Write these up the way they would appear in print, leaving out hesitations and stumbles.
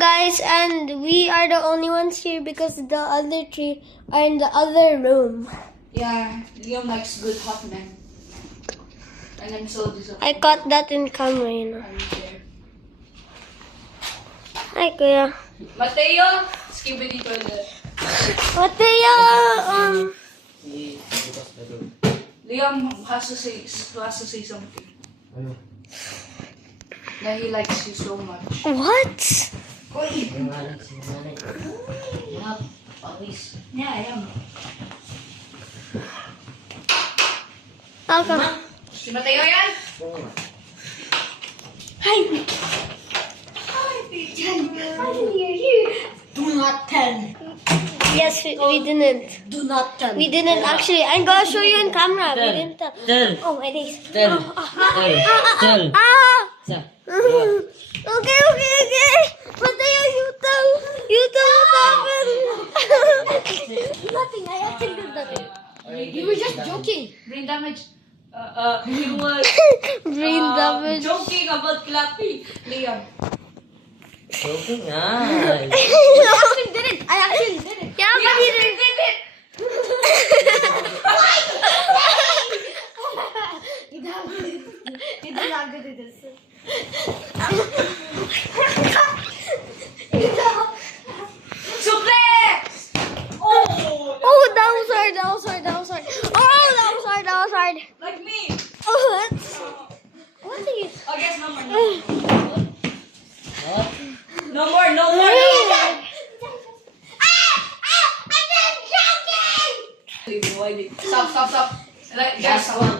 guys, and we are the only ones here because the other three are in the other room. Yeah, Liam likes good hot men. And I'm so disappointed. I caught that in camera, you know. I'm there. Hi, Kuya. Mateo, skibidi toilet. Mateo! Liam has to say something. Ano? That he likes you so much. What? Sinungaling, sinungaling. Wala, pawis. Yeah, I am. How come? Si Mateo yan? Oo nga. Hi! Do not tell. Yes, we didn't. Do not tell. We didn't actually. I'm gonna show you in camera. We Tell. didn't tell. Tell. Oh, my days. Tell. Tell. Ah! Sa. Okay. Mateo, you tell what happened. Nothing. I actually did nothing. You were just joking. Brain damage. He was Brain damage. joking about clapping. Liam. Joking nga. I actually did it. Yeah, but he didn't. He did not do this. Suplex! Oh! Oh, that was hard. Oh, that was hard. Like me! Oh, what are you? I guess no more. What? No more. Stop. Like, guys, Last one.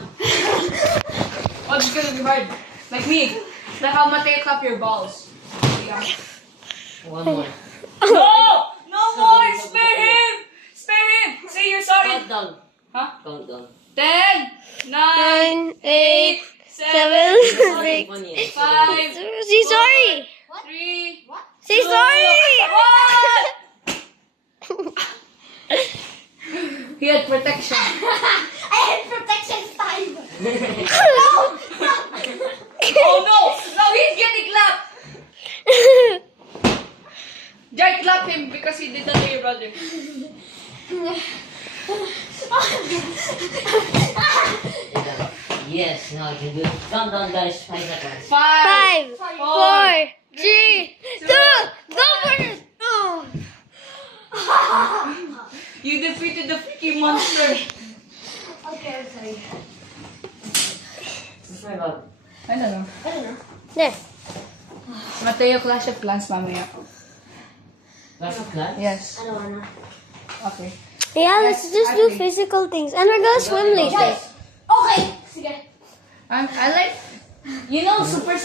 oh, it's gonna be hard. Like me. Like how Mateo clap your balls. Yeah. One more. No more! Spare him! Say you're sorry. Count down. Huh? Count down. 10, 9, 9, 8, 7, 6. 1 year. 5, Say sorry. 3, Say sorry. 1. He had protection. I had protection 5. Oh no, he's getting clapped. Jai clap him because he did that to your brother. Yes, now I can do it. Count down, guys. 5 seconds. 5, 5, 4, 3, 2, go for it. Oh. You defeated the freaking monster. Okay, I'm sorry. What's my bag? I don't know. There. Mateo, Clash of Clans mamaya. Class of Clans? Yes. I don't wanna. Okay. Yeah, let's just do physical things. And we're gonna swim later. Okay. Sige. I like, super